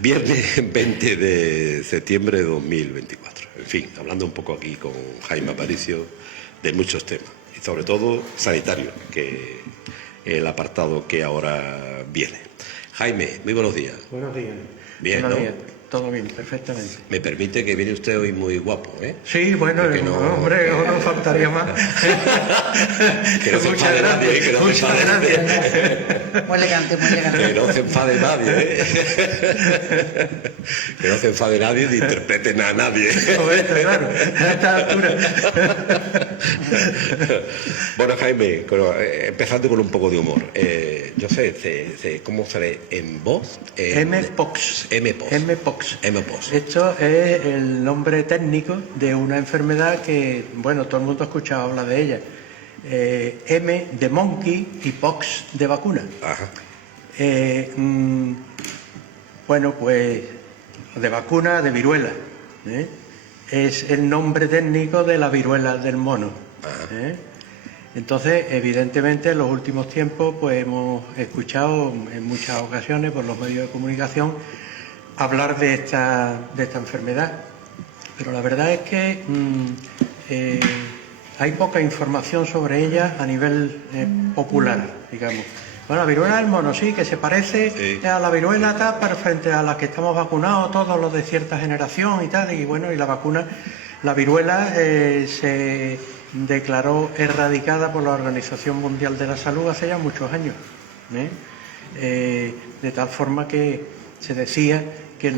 Viernes 20 de septiembre de 2024. En fin, hablando un poco aquí con Jaime Aparicio de muchos temas, y sobre todo sanitarios, que es el apartado que ahora viene. Jaime, muy buenos días. Buenos días. Bien, Buenos ¿no? días. Todo bien, perfectamente. Me permite que viene usted hoy muy guapo, ¿eh? Sí, bueno, hombre, no faltaría más. Que no se enfade nadie, que no se Muchas enfade gracias. Muy elegante, muy elegante. Que no se enfade nadie, ¿eh? Que no se enfade nadie ni interpreten a nadie. Correcto, claro, a esta altura. Bueno, Jaime, empezando con un poco de humor. Yo sé, ¿cómo se lee? ¿En voz? Mpox. Mpox. Mpox. Esto es el nombre técnico de una enfermedad que, bueno, todo el mundo ha escuchado hablar de ella. M de monkey y pox de vacuna. Ajá. Bueno, pues de vacuna de viruela. Es el nombre técnico de la viruela del mono. Entonces, evidentemente, en los últimos tiempos pues hemos escuchado en muchas ocasiones por los medios de comunicación hablar de esta enfermedad. Pero la verdad es que hay poca información sobre ella a nivel popular, digamos. Bueno, la viruela del mono sí, que se parece a la viruela tal, pero frente a la que estamos vacunados todos los de cierta generación y tal, y bueno, y la vacuna, la viruela se declaró erradicada por la Organización Mundial de la Salud hace ya muchos años, de tal forma que se decía que,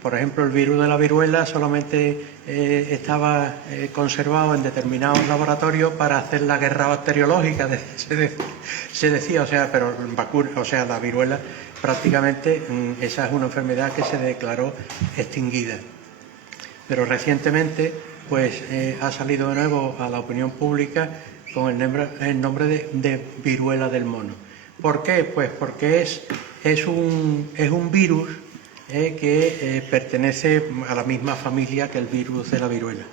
por ejemplo, el virus de la viruela solamente estaba conservado en determinados laboratorios para hacer la guerra bacteriológica, se decía, o sea, pero vacuna, o sea, la viruela prácticamente esa es una enfermedad que se declaró extinguida. Pero recientemente pues ha salido de nuevo a la opinión pública con el nombre de viruela del mono. ¿Por qué? Pues porque es un virus que pertenece a la misma familia que el virus de la viruela.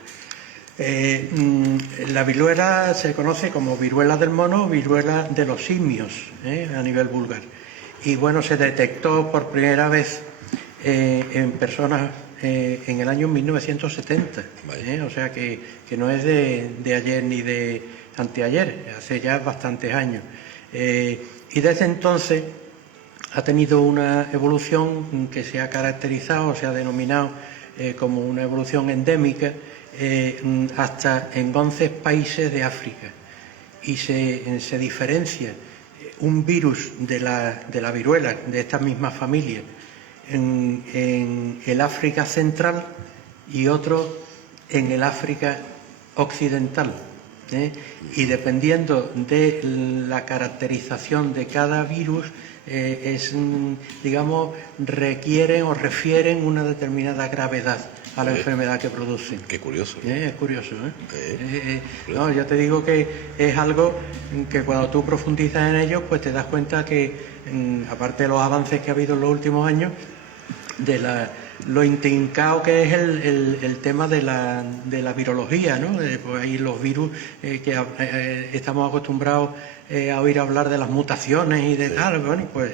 La viruela se conoce como viruela del mono o viruela de los simios a nivel vulgar. Y bueno, se detectó por primera vez en personas en el año 1970, o sea que no es de ayer ni de anteayer, hace ya bastantes años. Y desde entonces ha tenido una evolución que se ha caracterizado, se ha denominado como una evolución endémica hasta en 11 países de África. Y se diferencia un virus de la viruela, de esta misma familia, en el África central y otro en el África occidental. Y dependiendo de la caracterización de cada virus, digamos, requieren o refieren una determinada gravedad a la enfermedad que producen. Qué curioso. Es curioso, No, yo te digo que es algo que cuando tú profundizas en ello, pues te das cuenta que, aparte de los avances que ha habido en los últimos años, de lo intrincado que es el tema de la virología, ¿no? Pues ahí los virus que estamos acostumbrados a oír hablar de las mutaciones y de tal, bueno, pues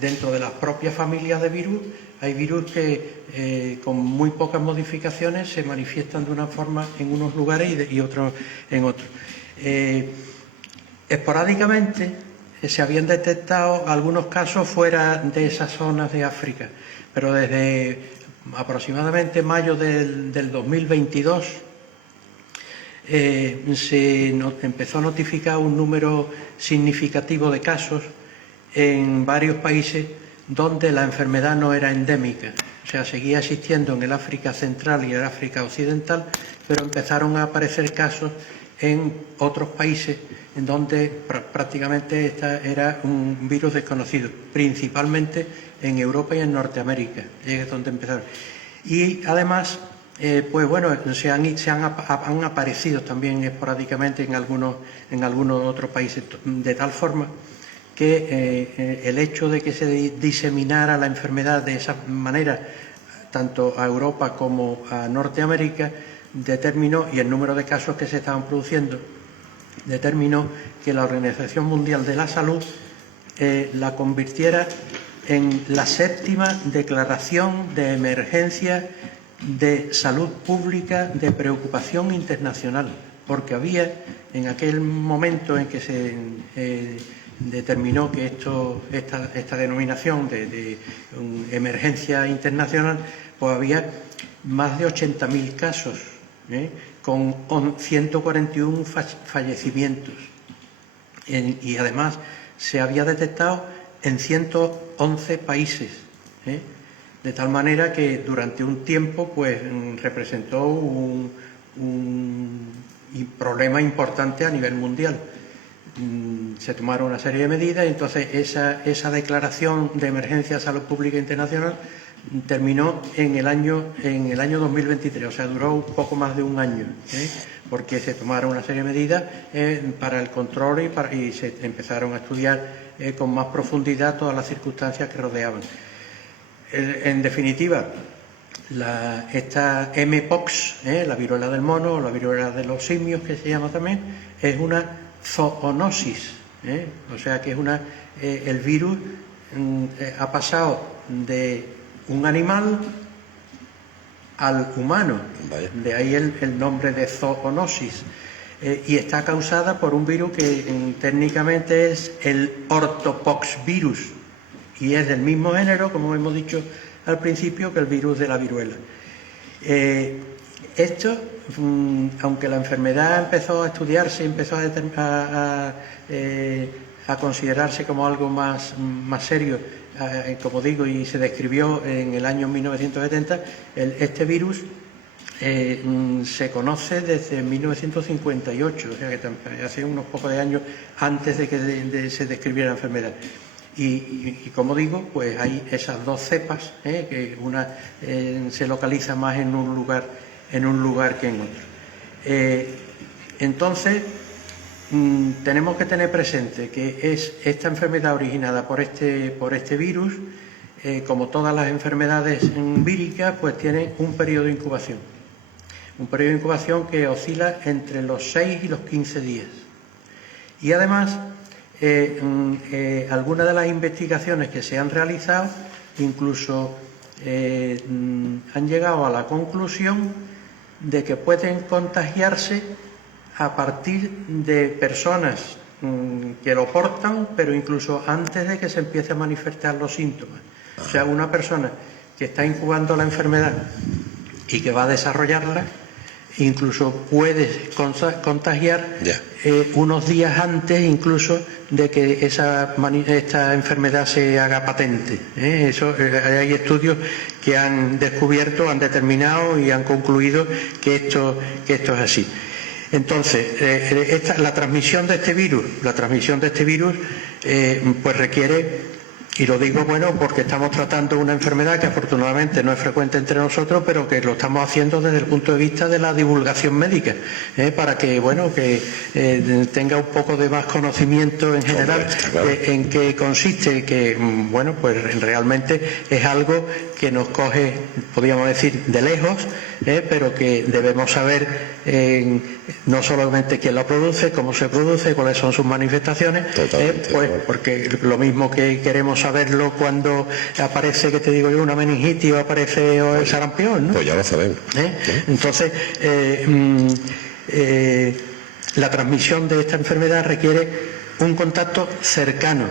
dentro de las propias familias de virus hay virus que con muy pocas modificaciones se manifiestan de una forma en unos lugares y otros en otros. Esporádicamente se habían detectado algunos casos fuera de esas zonas de África, pero desde aproximadamente mayo del 2022 se empezó a notificar un número significativo de casos en varios países donde la enfermedad no era endémica. O sea, seguía existiendo en el África central y el África occidental, pero empezaron a aparecer casos en otros países en donde prácticamente era un virus desconocido, principalmente en Europa y en Norteamérica, es donde empezaron. Y además, pues bueno, han aparecido también esporádicamente en algunos otros países, de tal forma que el hecho de que se diseminara la enfermedad de esa manera, tanto a Europa como a Norteamérica, determinó, y el número de casos que se estaban produciendo, determinó que la Organización Mundial de la Salud la convirtiera en la 7ª declaración de emergencia de salud pública de preocupación internacional, porque había en aquel momento en que se determinó que esta denominación de emergencia internacional, pues había más de 80.000 casos, con 141 fallecimientos. Y además se había detectado en 111 países, de tal manera que durante un tiempo pues representó un problema importante a nivel mundial. Se tomaron una serie de medidas y entonces esa declaración de emergencia de salud pública internacional terminó en el año 2023, o sea, duró un poco más de un año, porque se tomaron una serie de medidas para el control y se empezaron a estudiar con más profundidad todas las circunstancias que rodeaban. En definitiva, esta mpox, la viruela del mono o la viruela de los simios, que se llama también, es una zoonosis, o sea que es el virus ha pasado de un animal al humano. Vaya. De ahí el nombre de zoonosis, y está causada por un virus que técnicamente es el ortopoxvirus y es del mismo género, como hemos dicho al principio, que el virus de la viruela. Esto, aunque la enfermedad empezó a estudiarse, empezó a considerarse como algo más serio, como digo, y se describió en el año 1970, este virus se conoce desde 1958, o sea que hace unos pocos de años antes de que se describiera la enfermedad. Y como digo, pues hay esas dos cepas, que una se localiza más en un lugar que en otro. Entonces, tenemos que tener presente que es esta enfermedad originada por este virus, como todas las enfermedades víricas, pues tiene un periodo de incubación. Un periodo de incubación que oscila entre los 6 y los 15 días. Y además, algunas de las investigaciones que se han realizado incluso han llegado a la conclusión de que pueden contagiarse a partir de personas que lo portan, pero incluso antes de que se empiece a manifestar los síntomas. O sea, una persona que está incubando la enfermedad y que va a desarrollarla, incluso puede contagiar unos días antes incluso de que esta enfermedad se haga patente. Hay estudios que han descubierto, han determinado y han concluido que esto es así. Entonces, la transmisión de este virus pues requiere, y lo digo porque estamos tratando una enfermedad que afortunadamente no es frecuente entre nosotros, pero que lo estamos haciendo desde el punto de vista de la divulgación médica, para que tenga un poco de más conocimiento en general en qué consiste, que pues realmente es algo que nos coge, podríamos decir, de lejos, pero que debemos saber no solamente quién lo produce, cómo se produce, cuáles son sus manifestaciones, porque lo mismo que queremos saberlo cuando aparece, que te digo yo, una meningitis o aparece el sarampión, ¿no? Pues ya lo sabemos. Entonces, la transmisión de esta enfermedad requiere un contacto cercano,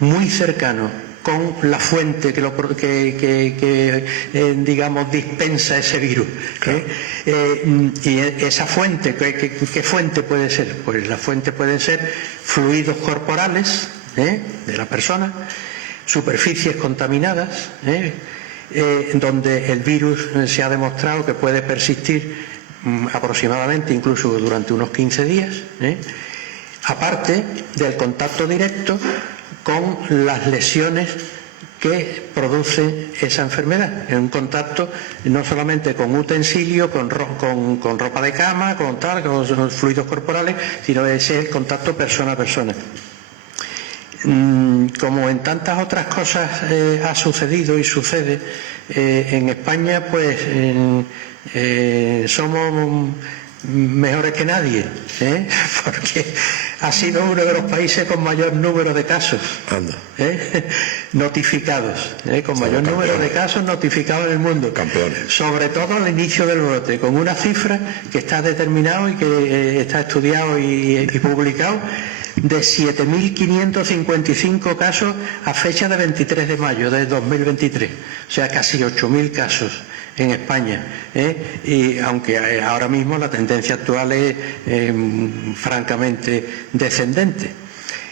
muy cercano, con la fuente que digamos, dispensa ese virus. Y esa fuente, ¿qué fuente puede ser? Pues la fuente pueden ser fluidos corporales de la persona, superficies contaminadas, donde el virus se ha demostrado que puede persistir aproximadamente incluso durante unos 15 días, aparte del contacto directo con las lesiones que produce esa enfermedad, en un contacto no solamente con utensilios, con ropa de cama, con fluidos corporales, sino ese es el contacto persona a persona. Como en tantas otras cosas ha sucedido y sucede, en España pues somos mejores que nadie, porque ha sido uno de los países con mayor número de casos notificados, con mayor número de casos notificados en el mundo. Campeones. Sobre todo al inicio del brote, con una cifra que está determinado y que está estudiado y publicado, de 7.555 casos a fecha de 23 de mayo de 2023, o sea, casi 8.000 casos en España, y aunque ahora mismo la tendencia actual es francamente descendente.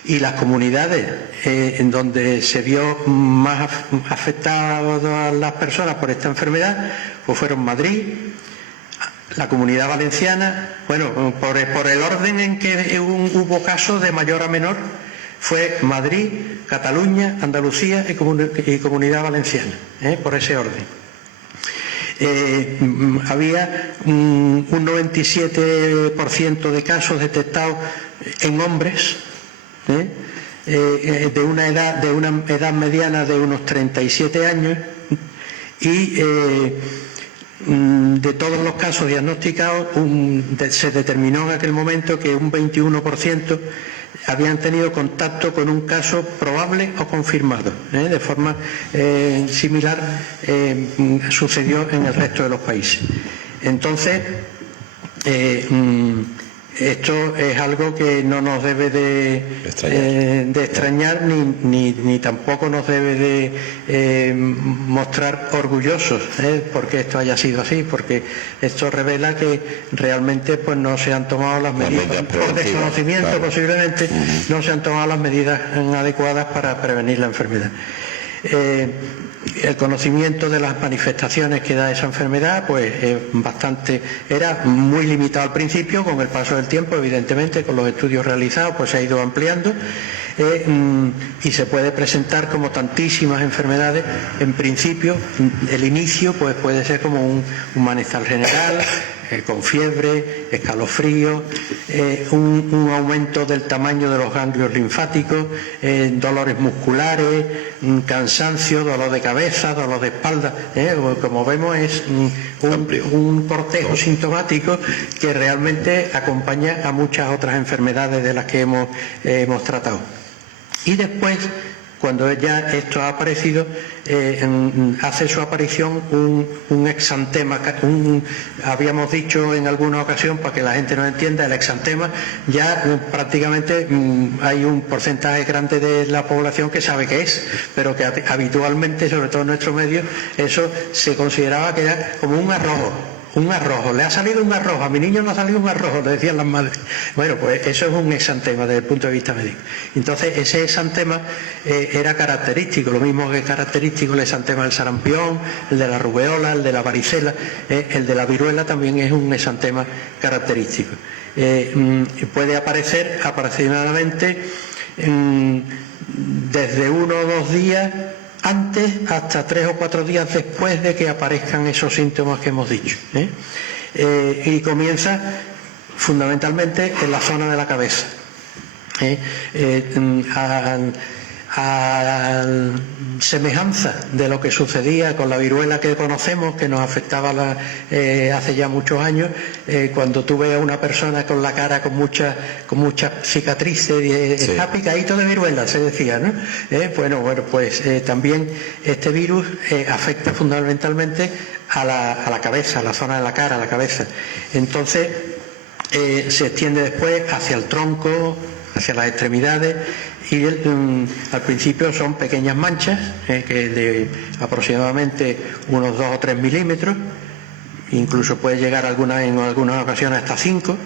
Y las comunidades en donde se vio más afectadas las personas por esta enfermedad pues fueron Madrid, la Comunidad Valenciana. Bueno, por el orden en que hubo casos de mayor a menor, fue Madrid, Cataluña, Andalucía y Comunidad Valenciana, por ese orden. Había un 97% de casos detectados en hombres, de una edad mediana de unos 37 años, y de todos los casos diagnosticados se determinó en aquel momento que un 21% habían tenido contacto con un caso probable o confirmado. De forma similar sucedió en el resto de los países. Entonces, esto es algo que no nos debe de extrañar ni tampoco nos debe de mostrar orgullosos porque esto haya sido así, porque esto revela que realmente pues no se han tomado las medidas por desconocimiento, claro. Posiblemente no se han tomado las medidas adecuadas para prevenir la enfermedad. El conocimiento de las manifestaciones que da esa enfermedad pues era muy limitado al principio. Con el paso del tiempo, evidentemente, con los estudios realizados pues se ha ido ampliando, y se puede presentar como tantísimas enfermedades. En principio, el inicio pues puede ser como un malestar general, con fiebre, escalofríos, un aumento del tamaño de los ganglios linfáticos, dolores musculares, cansancio, dolor de cabeza, dolor de espalda. Como vemos, es un cortejo sintomático que realmente acompaña a muchas otras enfermedades de las que hemos tratado. Y después, cuando ya esto ha aparecido, hace su aparición un exantema. Habíamos dicho en alguna ocasión, para que la gente nos entienda, el exantema, ya prácticamente hay un porcentaje grande de la población que sabe qué es, pero que habitualmente, sobre todo en nuestro medio, eso se consideraba que era como un arrojo. Un arrojo, le ha salido un arrojo, a mi niño no ha salido un arrojo, le decían las madres. Bueno, pues eso es un exantema desde el punto de vista médico. Entonces, ese exantema era característico, lo mismo que es característico el exantema del sarampión, el de la rubeola, el de la varicela, el de la viruela también es un exantema característico. Puede aparecer aproximadamente desde 1 o 2 días antes hasta 3 o 4 días después de que aparezcan esos síntomas que hemos dicho, y comienza fundamentalmente en la zona de la cabeza, a semejanza de lo que sucedía con la viruela que conocemos, que nos afectaba hace ya muchos años, cuando tú ves a una persona con la cara con muchas cicatrices, está picadito de viruela, se decía, ¿no? Bueno, pues también este virus afecta fundamentalmente a la cabeza, a la zona de la cara, a la cabeza. Entonces se extiende después hacia el tronco, hacia las extremidades, y al principio son pequeñas manchas, que de aproximadamente unos 2 o 3 milímetros, incluso puede llegar en algunas ocasiones hasta 5,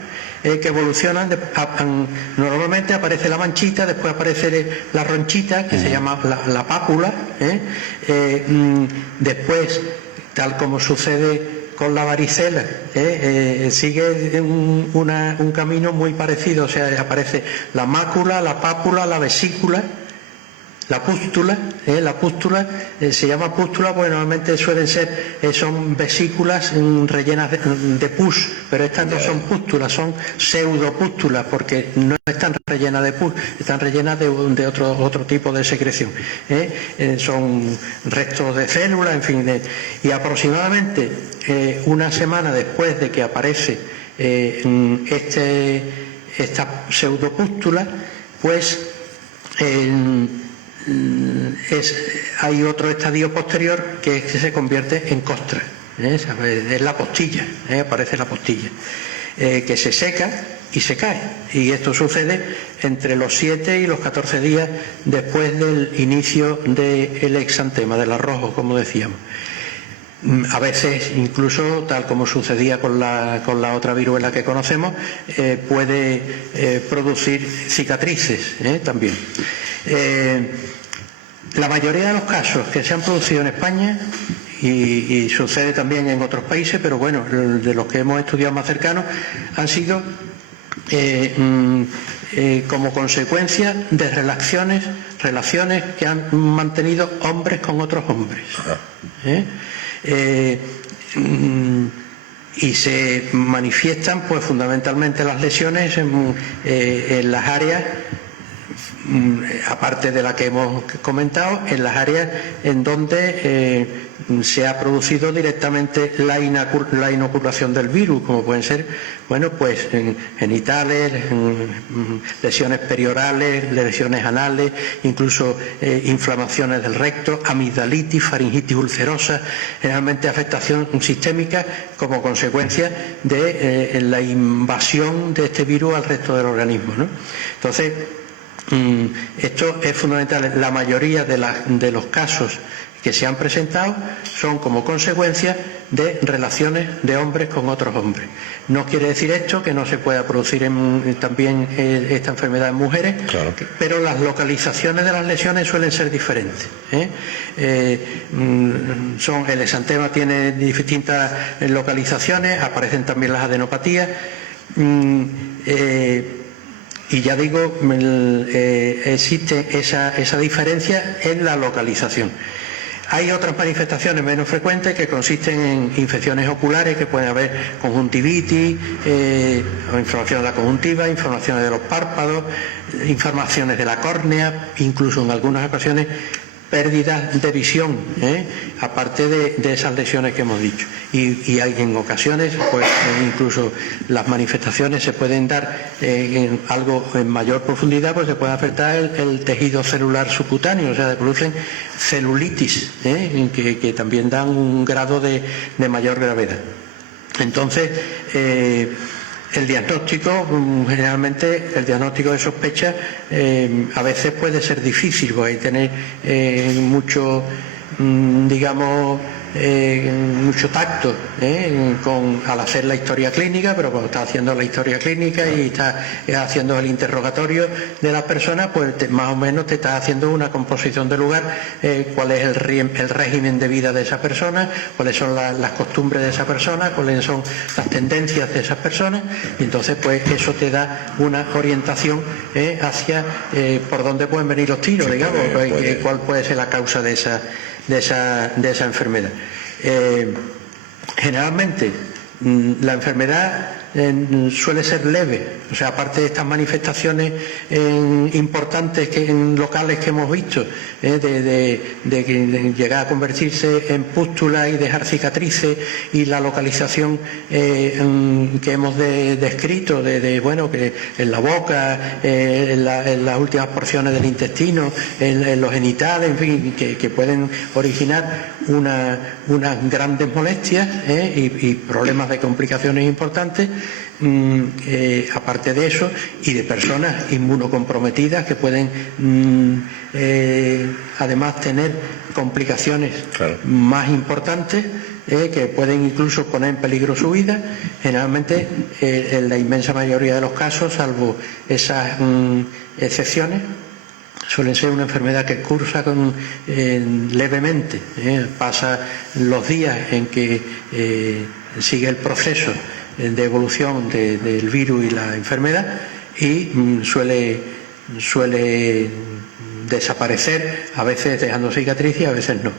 que evolucionan. Normalmente aparece la manchita, después aparece la ronchita, que se llama la pápula, después, tal como sucede con la varicela, sigue un camino muy parecido, o sea, aparece la mácula, la pápula, la vesícula, la pústula. La pústula se llama pústula porque normalmente son vesículas rellenas de pus, pero estas no son pústulas, son pseudopústulas, porque no están rellenas de pus, están rellenas de otro tipo de secreción. Son restos de células, en fin. Y aproximadamente una semana después de que aparece esta pseudopústula, pues hay otro estadio posterior que es que se convierte en costra, es la postilla, aparece la postilla, que se seca y se cae, y esto sucede entre los 7 y los 14 días después del inicio del exantema, del arrojo, como decíamos. A veces, incluso, tal como sucedía con la otra viruela que conocemos, puede producir cicatrices también. La mayoría de los casos que se han producido en España, y sucede también en otros países, pero bueno, de los que hemos estudiado más cercanos, han sido como consecuencia de relaciones que han mantenido hombres con otros hombres. Y se manifiestan pues fundamentalmente las lesiones en las áreas, aparte de la que hemos comentado, en las áreas en donde se ha producido directamente la inoculación del virus, como pueden ser, bueno, pues genitales, lesiones periorales, lesiones anales, incluso inflamaciones del recto, amigdalitis, faringitis ulcerosa, generalmente afectación sistémica como consecuencia de la invasión de este virus al resto del organismo, ¿no? Entonces, esto es fundamental. La mayoría de los casos que se han presentado son como consecuencia de relaciones de hombres con otros hombres. No quiere decir esto que no se pueda producir también esta enfermedad en mujeres, claro, pero las localizaciones de las lesiones suelen ser diferentes. El exantema tiene distintas localizaciones, aparecen también las adenopatías. Y ya digo, existe esa diferencia en la localización. Hay otras manifestaciones menos frecuentes que consisten en infecciones oculares, que pueden haber conjuntivitis, o inflamaciones de la conjuntiva, inflamaciones de los párpados, inflamaciones de la córnea, incluso en algunas ocasiones pérdidas de visión, aparte de esas lesiones que hemos dicho. Y hay en ocasiones, pues incluso las manifestaciones se pueden dar en mayor profundidad, pues se puede afectar el tejido celular subcutáneo, o sea, se producen celulitis, que también dan un grado de mayor gravedad. Entonces, el diagnóstico, generalmente el diagnóstico de sospecha a veces puede ser difícil, porque hay que tener mucho tacto al hacer la historia clínica, pero cuando está haciendo la historia clínica y está haciendo el interrogatorio de la persona, pues más o menos te está haciendo una composición de lugar, cuál es el régimen de vida de esa persona, cuáles son las costumbres de esa persona, cuáles son las tendencias de esas personas, y entonces pues eso te da una orientación hacia por dónde pueden venir los tiros, digamos, cuál puede ser la causa de esa enfermedad. Generalmente la enfermedad suele ser leve, o sea, aparte de estas manifestaciones importantes locales que hemos visto, de llegar a convertirse en pústula y dejar cicatrices, y la localización que hemos descrito, que en la boca, en las últimas porciones del intestino, en los genitales, en fin, que pueden originar unas grandes molestias y problemas de complicaciones importantes. Aparte de eso, y de personas inmunocomprometidas que pueden además tener complicaciones más importantes, que pueden incluso poner en peligro su vida. Generalmente, en la inmensa mayoría de los casos, salvo esas excepciones, suele ser una enfermedad que cursa levemente, pasa los días en que sigue el proceso de evolución del virus y la enfermedad, y suele desaparecer, a veces dejando cicatriz y a veces no.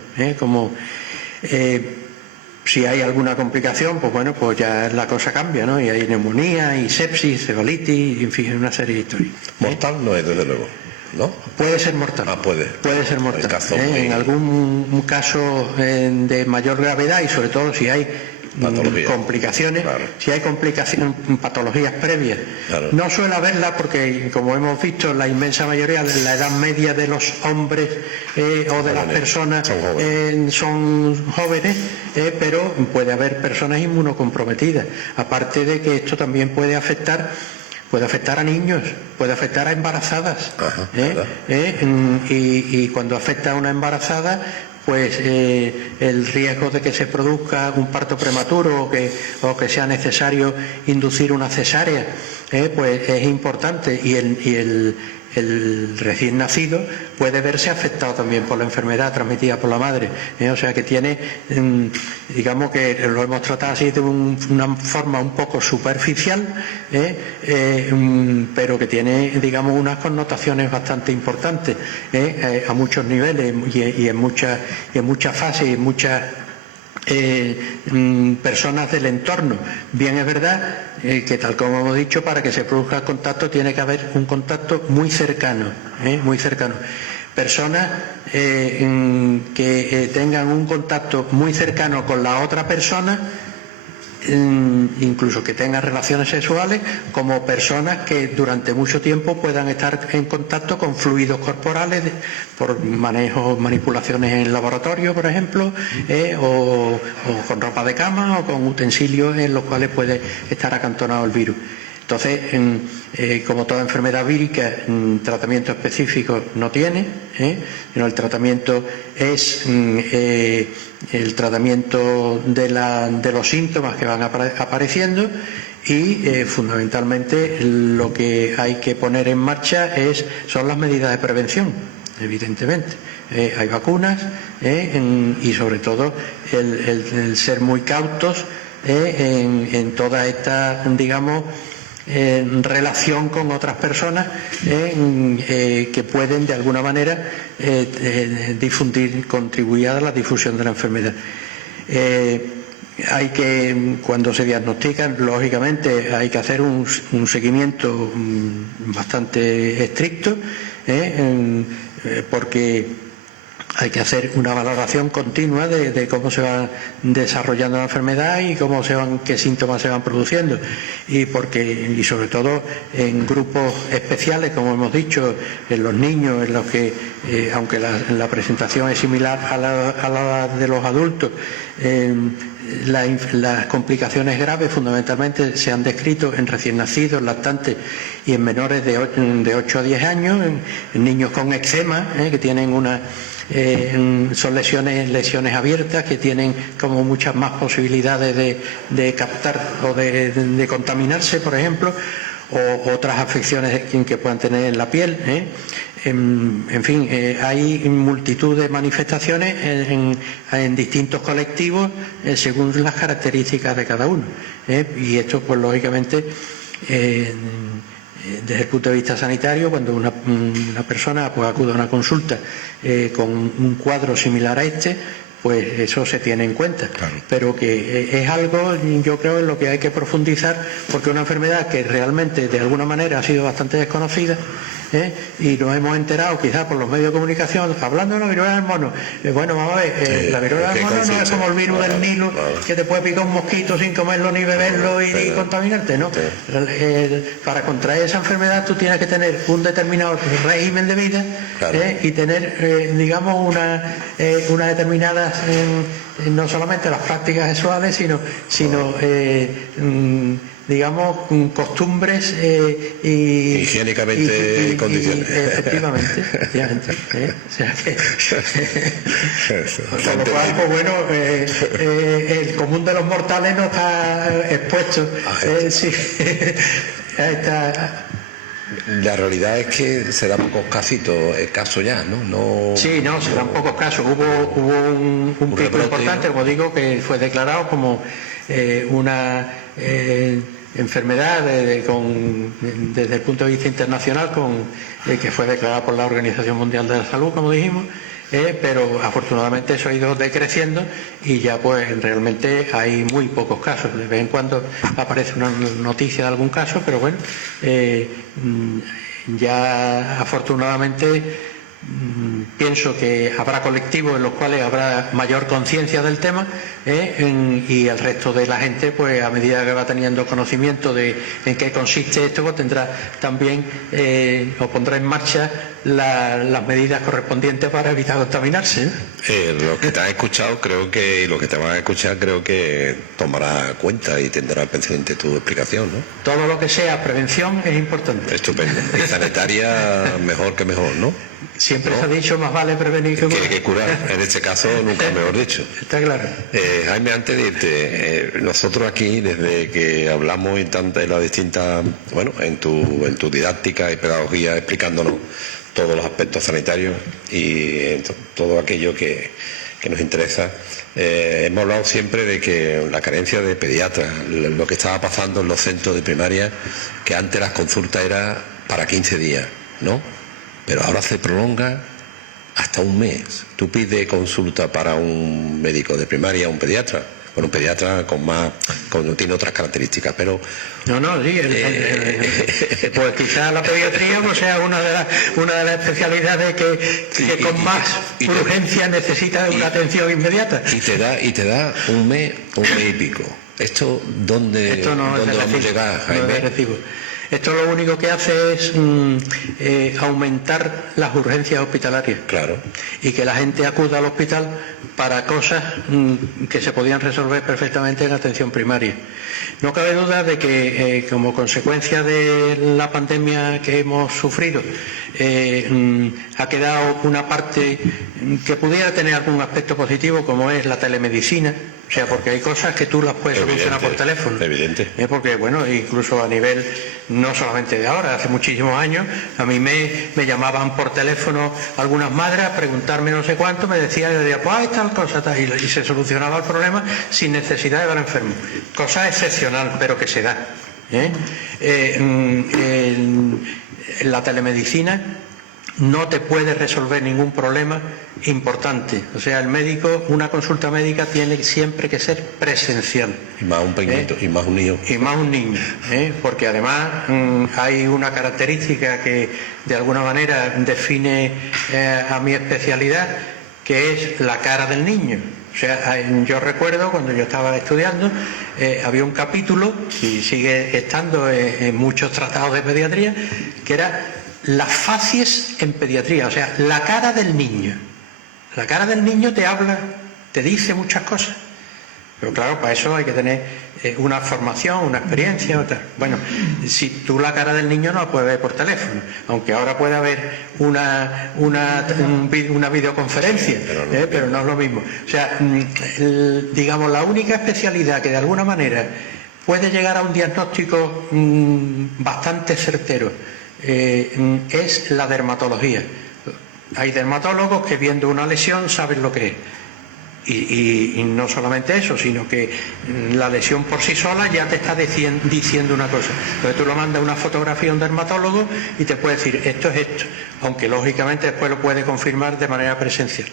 Si hay alguna complicación, pues bueno, pues ya la cosa cambia, ¿no? Y hay neumonía, y sepsis, cefalitis, y en fin, una serie de historias. Mortal no es, desde luego, ¿no? Puede ser mortal. Puede ser mortal. En algún caso de mayor gravedad, y sobre todo si hay complicaciones, claro. si hay patologías previas. Claro. No suele haberlas porque, como hemos visto, la inmensa mayoría de la edad media de los hombres o de las personas son jóvenes, pero puede haber personas inmunocomprometidas. Aparte de que esto también puede afectar a niños, puede afectar a embarazadas. Ajá, y cuando afecta a una embarazada, pues el riesgo de que se produzca un parto prematuro o que sea necesario inducir una cesárea, pues es importante, y el recién nacido puede verse afectado también por la enfermedad transmitida por la madre, o sea que tiene, digamos que lo hemos tratado así de una forma un poco superficial, pero que tiene, digamos, unas connotaciones bastante importantes a muchos niveles y en muchas fases y en muchas personas del entorno. Bien, es verdad que, tal como hemos dicho, para que se produzca el contacto tiene que haber un contacto muy cercano, personas que tengan un contacto muy cercano con la otra persona, incluso que tengan relaciones sexuales, como personas que durante mucho tiempo puedan estar en contacto con fluidos corporales por manipulaciones en laboratorio, por ejemplo, o con ropa de cama o con utensilios en los cuales puede estar acantonado el virus. Entonces, como toda enfermedad vírica, tratamiento específico no tiene, sino el tratamiento es el tratamiento de los síntomas que van apareciendo, y fundamentalmente lo que hay que poner en marcha son las medidas de prevención, evidentemente. Hay vacunas y sobre todo el ser muy cautos en toda esta, digamos, en relación con otras personas que pueden de alguna manera contribuir a la difusión de la enfermedad. Cuando se diagnostican, lógicamente hay que hacer un seguimiento bastante estricto, porque hay que hacer una valoración continua de cómo se va desarrollando la enfermedad y qué síntomas se van produciendo, y sobre todo en grupos especiales, como hemos dicho, en los niños, en los que aunque la presentación es similar a la de los adultos, las complicaciones graves fundamentalmente se han descrito en recién nacidos, lactantes y en menores de 8 a 10 años, en niños con eczema, que tienen son lesiones abiertas que tienen como muchas más posibilidades de captar o de contaminarse, por ejemplo, o otras afecciones que puedan tener en la piel. En fin, hay multitud de manifestaciones en distintos colectivos según las características de cada uno. Y esto, pues lógicamente, desde el punto de vista sanitario, cuando una persona pues acude a una consulta con un cuadro similar a este, pues eso se tiene en cuenta. Claro. Pero que es algo, yo creo, en lo que hay que profundizar, porque es una enfermedad que realmente de alguna manera ha sido bastante desconocida, y nos hemos enterado quizás por los medios de comunicación hablando de la viruela del mono. Bueno, vamos a ver, la viruela del mono no es como el virus del Nilo, que te puede picar un mosquito sin comerlo ni beberlo y contaminarte, ¿no? Para contraer esa enfermedad tú tienes que tener un determinado régimen de vida, claro, y tener, digamos, una determinada, no solamente las prácticas sexuales, sino digamos, costumbres higiénicamente en condiciones. Efectivamente, o sea que con lo cual, pues bueno, el común de los mortales no está expuesto. Sí, La realidad es que se dan pocos casos ya, ¿no? Sí, no, se dan pocos casos. Hubo un pico importante, como digo, que fue declarado como una enfermedad desde el punto de vista internacional, que fue declarada por la Organización Mundial de la Salud, como dijimos, pero afortunadamente eso ha ido decreciendo y ya pues realmente hay muy pocos casos. De vez en cuando aparece una noticia de algún caso, pero bueno, ya afortunadamente Pienso que habrá colectivos en los cuales habrá mayor conciencia del tema, y el resto de la gente, pues a medida que va teniendo conocimiento de en qué consiste esto, pues tendrá también o pondrá en marcha las medidas correspondientes para evitar contaminarse. Los que te han escuchado, creo que, y los que te van a escuchar, creo que tomará cuenta y tendrá pendiente tu explicación, ¿no? Todo lo que sea prevención es importante. Estupendo. Y sanitaria, mejor que mejor, ¿no? Siempre se ha dicho, más vale prevenir que curar. Que curar. En este caso, nunca mejor dicho. Está claro. Jaime, antes de irte, nosotros aquí, desde que hablamos en las distintas, bueno, en tu didáctica y pedagogía, explicándonos todos los aspectos sanitarios y todo aquello que nos interesa, hemos hablado siempre de que la carencia de pediatras, lo que estaba pasando en los centros de primaria, que antes las consultas eran para 15 días, ¿no? Pero ahora se prolonga hasta un mes. Tú pides consulta para un médico de primaria, un pediatra. Bueno, un pediatra tiene otras características, pero... No, sí, pues quizás la pediatría pues sea una de las especialidades que con más urgencia necesita una atención inmediata. Y te da un mes y pico. ¿Esto dónde vamos a llegar, Jaime? No es de recibo. Esto lo único que hace es aumentar las urgencias hospitalarias. Claro. Y que la gente acuda al hospital para cosas que se podían resolver perfectamente en atención primaria. No cabe duda de que como consecuencia de la pandemia que hemos sufrido, ha quedado una parte que pudiera tener algún aspecto positivo, como es la telemedicina. O sea, porque hay cosas que tú las puedes solucionar por teléfono. Evidente. Porque, bueno, incluso a nivel, no solamente de ahora, hace muchísimos años, a mí me llamaban por teléfono algunas madres a preguntarme no sé cuánto, me decían, yo decía, pues tal cosa, tal, y se solucionaba el problema sin necesidad de ver enfermo. Cosa excepcional, pero que se da. La telemedicina no te puede resolver ningún problema importante. O sea, el médico, una consulta médica tiene siempre que ser presencial. Y más un pequeñito, y más un niño. Y más un niño, porque además hay una característica que de alguna manera define a mi especialidad, que es la cara del niño. O sea, yo recuerdo cuando yo estaba estudiando, había un capítulo, y sigue estando en muchos tratados de pediatría, que era las facies en pediatría, o sea, la cara del niño. La cara del niño te habla, te dice muchas cosas. Pero claro, para eso hay que tener una formación, una experiencia o tal. Bueno, si tú la cara del niño no la puedes ver por teléfono, aunque ahora puede haber una videoconferencia, pero no es lo mismo. O sea, digamos, la única especialidad que de alguna manera puede llegar a un diagnóstico bastante certero es la dermatología. Hay dermatólogos que viendo una lesión saben lo que es. Y no solamente eso, sino que la lesión por sí sola ya te está diciendo una cosa. Entonces tú lo mandas una fotografía a un dermatólogo y te puede decir esto es esto, aunque lógicamente después lo puede confirmar de manera presencial.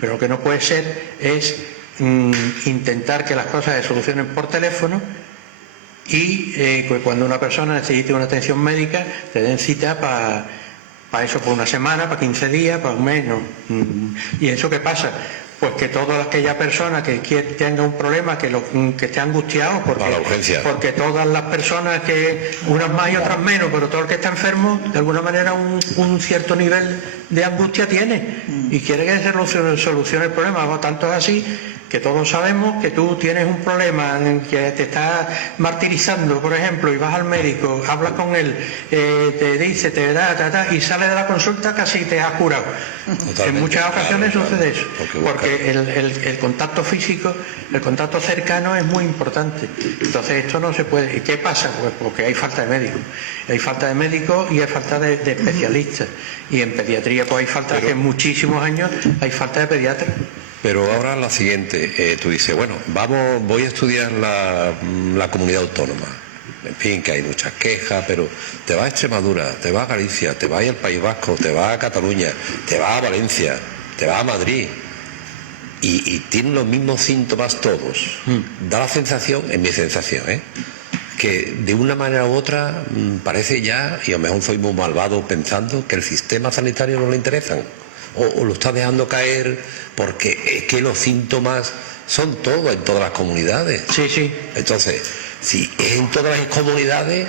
Pero lo que no puede ser es intentar que las cosas se solucionen por teléfono y cuando una persona necesite una atención médica te den cita para eso, por una semana, para 15 días, para un mes, ¿no? ¿Y eso qué pasa? Pues que toda aquella persona que tenga un problema, que esté angustiado, porque todas las personas, que unas más y otras menos, pero todo el que está enfermo, de alguna manera un cierto nivel de angustia tiene y quiere que se solucione el problema. Tanto es así que todos sabemos que tú tienes un problema que te está martirizando, por ejemplo, y vas al médico, hablas con él, te dice, te da, y sale de la consulta casi te has curado. Totalmente. En muchas ocasiones sucede eso, porque el contacto físico, el contacto cercano es muy importante. Entonces esto no se puede. ¿Y qué pasa? Pues porque hay falta de médicos. Hay falta de médicos y hay falta de especialistas. Y en pediatría pues hay falta, que en muchísimos años hay falta de pediatras. Pero ahora la siguiente, tú dices, bueno, voy a estudiar la comunidad autónoma. En fin, que hay muchas quejas, pero te vas a Extremadura, te vas a Galicia, te vas al País Vasco, te vas a Cataluña, te vas a Valencia, te vas a Madrid, y tienen los mismos síntomas todos. Da la sensación, es mi sensación, que de una manera u otra parece ya, y a lo mejor soy muy malvado pensando, que el sistema sanitario no le interesan, o lo está dejando caer, porque es que los síntomas son todos en todas las comunidades. Sí, sí. Entonces, si es en todas las comunidades...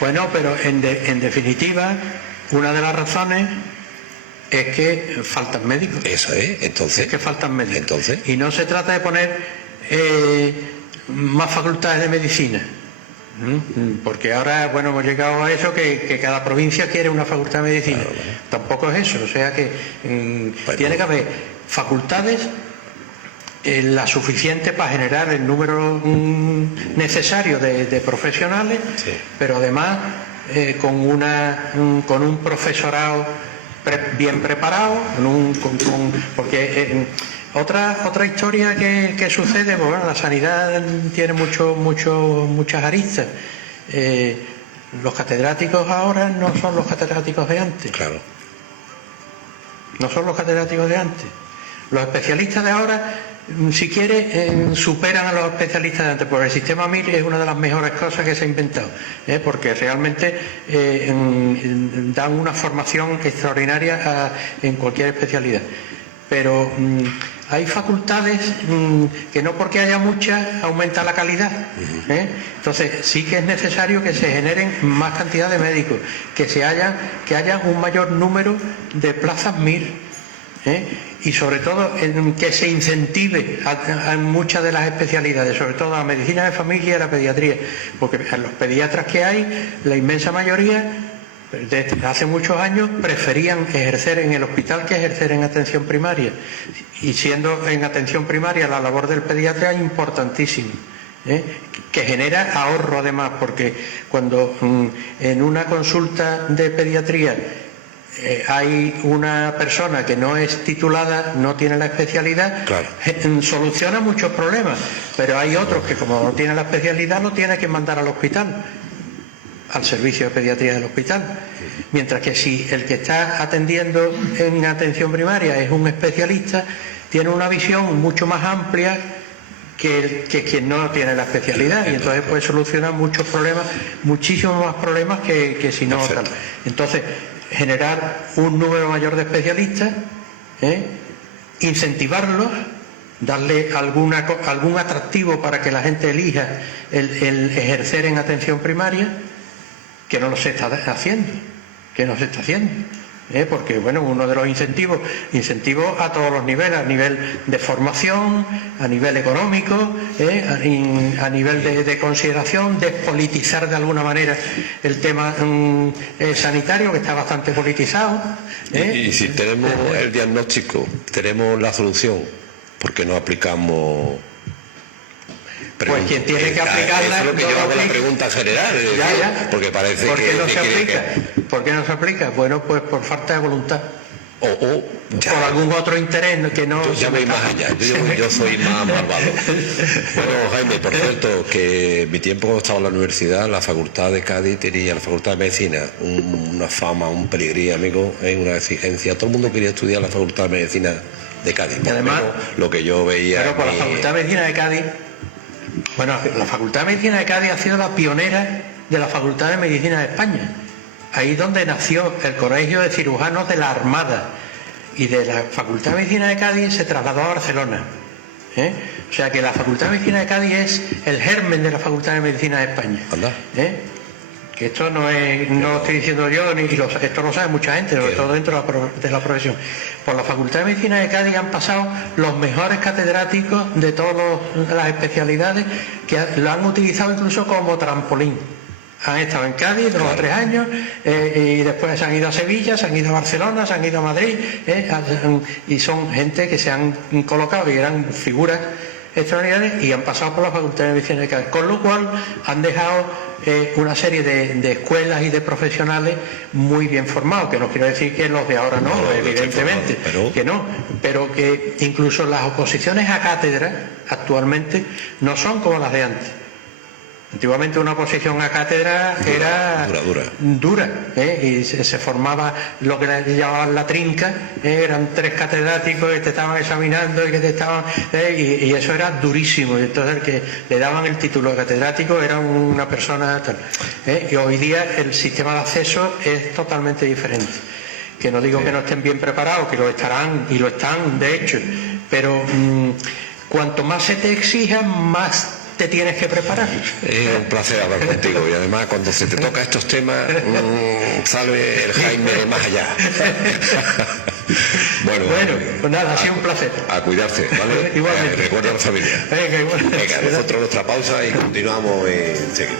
Bueno, pero en definitiva, una de las razones es que faltan médicos. Eso es, entonces... Es que faltan médicos. Entonces... Y no se trata de poner más facultades de medicina. Porque ahora, bueno, hemos llegado a eso que cada provincia quiere una facultad de medicina. Claro, bueno. Tampoco es eso, o sea que tiene que haber facultades la suficiente para generar el número necesario de profesionales, sí. Pero además con un profesorado bien preparado, porque otra historia que sucede, bueno, la sanidad tiene muchas aristas. Los catedráticos ahora no son los catedráticos de antes. Claro. No son los catedráticos de antes. Los especialistas de ahora, si quiere, superan a los especialistas de antes, porque el sistema MIR es una de las mejores cosas que se ha inventado, porque realmente dan una formación extraordinaria en cualquier especialidad. Pero hay facultades que no porque haya muchas aumenta la calidad. Entonces sí que es necesario que se generen más cantidad de médicos, que haya un mayor número de plazas MIR. Y sobre todo que se incentive a muchas de las especialidades, sobre todo a la medicina de familia y a la pediatría, porque los pediatras que hay, la inmensa mayoría, desde hace muchos años, preferían ejercer en el hospital que ejercer en atención primaria, y siendo en atención primaria la labor del pediatra es importantísima. Que genera ahorro además, porque cuando en una consulta de pediatría hay una persona que no es titulada, no tiene la especialidad, claro, soluciona muchos problemas, pero hay otros que como no tiene la especialidad lo tiene que mandar al hospital, al servicio de pediatría del hospital, mientras que si el que está atendiendo en atención primaria es un especialista, tiene una visión mucho más amplia que quien no tiene la especialidad, y entonces puede solucionar muchos problemas, muchísimos más problemas que si no tal. Entonces, generar un número mayor de especialistas, incentivarlos, darle algún atractivo para que la gente elija el ejercer en atención primaria, que no se está haciendo, porque bueno, uno de los incentivos a todos los niveles, a nivel de formación, a nivel económico, a nivel de consideración, despolitizar de alguna manera el tema sanitario, que está bastante politizado. Y si tenemos el diagnóstico, tenemos la solución, ¿por qué no aplicamos? Pues quien tiene que aplicarla... Eso es lo que yo hago la pregunta general, porque parece ¿Por qué que... no se aplica? ¿Por qué no se aplica? Bueno, pues por falta de voluntad. O por algún otro interés que no... Yo ya voy más allá, yo soy más malvado. Bueno, Jaime, por cierto, que en mi tiempo cuando estaba en la universidad, la Facultad de Cádiz tenía, la Facultad de Medicina, una fama, un peligrí, amigo, una exigencia. Todo el mundo quería estudiar la Facultad de Medicina de Cádiz. Y además, lo que yo veía... Pero por la Facultad de Medicina de Cádiz... Bueno, la Facultad de Medicina de Cádiz ha sido la pionera de la Facultad de Medicina de España. Ahí donde nació el Colegio de Cirujanos de la Armada. Y de la Facultad de Medicina de Cádiz se trasladó a Barcelona. O sea que la Facultad de Medicina de Cádiz es el germen de la Facultad de Medicina de España. Que esto no lo estoy diciendo yo, esto lo sabe mucha gente, sobre todo dentro de la profesión. Por la Facultad de Medicina de Cádiz han pasado los mejores catedráticos de todas las especialidades, que lo han utilizado incluso como trampolín. Han estado en Cádiz 2 o 3 años, y después se han ido a Sevilla, se han ido a Barcelona, se han ido a Madrid, y son gente que se han colocado y eran figuras extraordinarias y han pasado por la Facultad de Medicina de Cádiz, con lo cual han dejado una serie de escuelas y de profesionales muy bien formados, que no quiero decir que los de ahora no, evidentemente, que no, pero que incluso las oposiciones a cátedra actualmente no son como las de antes. Antiguamente una oposición a cátedra era dura, y se formaba lo que le llamaban la trinca, eran 3 catedráticos que te estaban examinando y que te estaban, y eso era durísimo. Y entonces el que le daban el título de catedrático era una persona tal. Y hoy día el sistema de acceso es totalmente diferente. Que no digo que no estén bien preparados, que lo estarán y lo están de hecho, pero cuanto más se te exija, más te tienes que preparar. Es un placer hablar contigo y además cuando se te toca estos temas sale el Jaime más allá. Bueno, pues nada, ha sido un placer. A cuidarse, ¿vale? Igualmente. Recuerda a la familia. Venga, Venga, nosotros nuestra pausa y continuamos enseguida.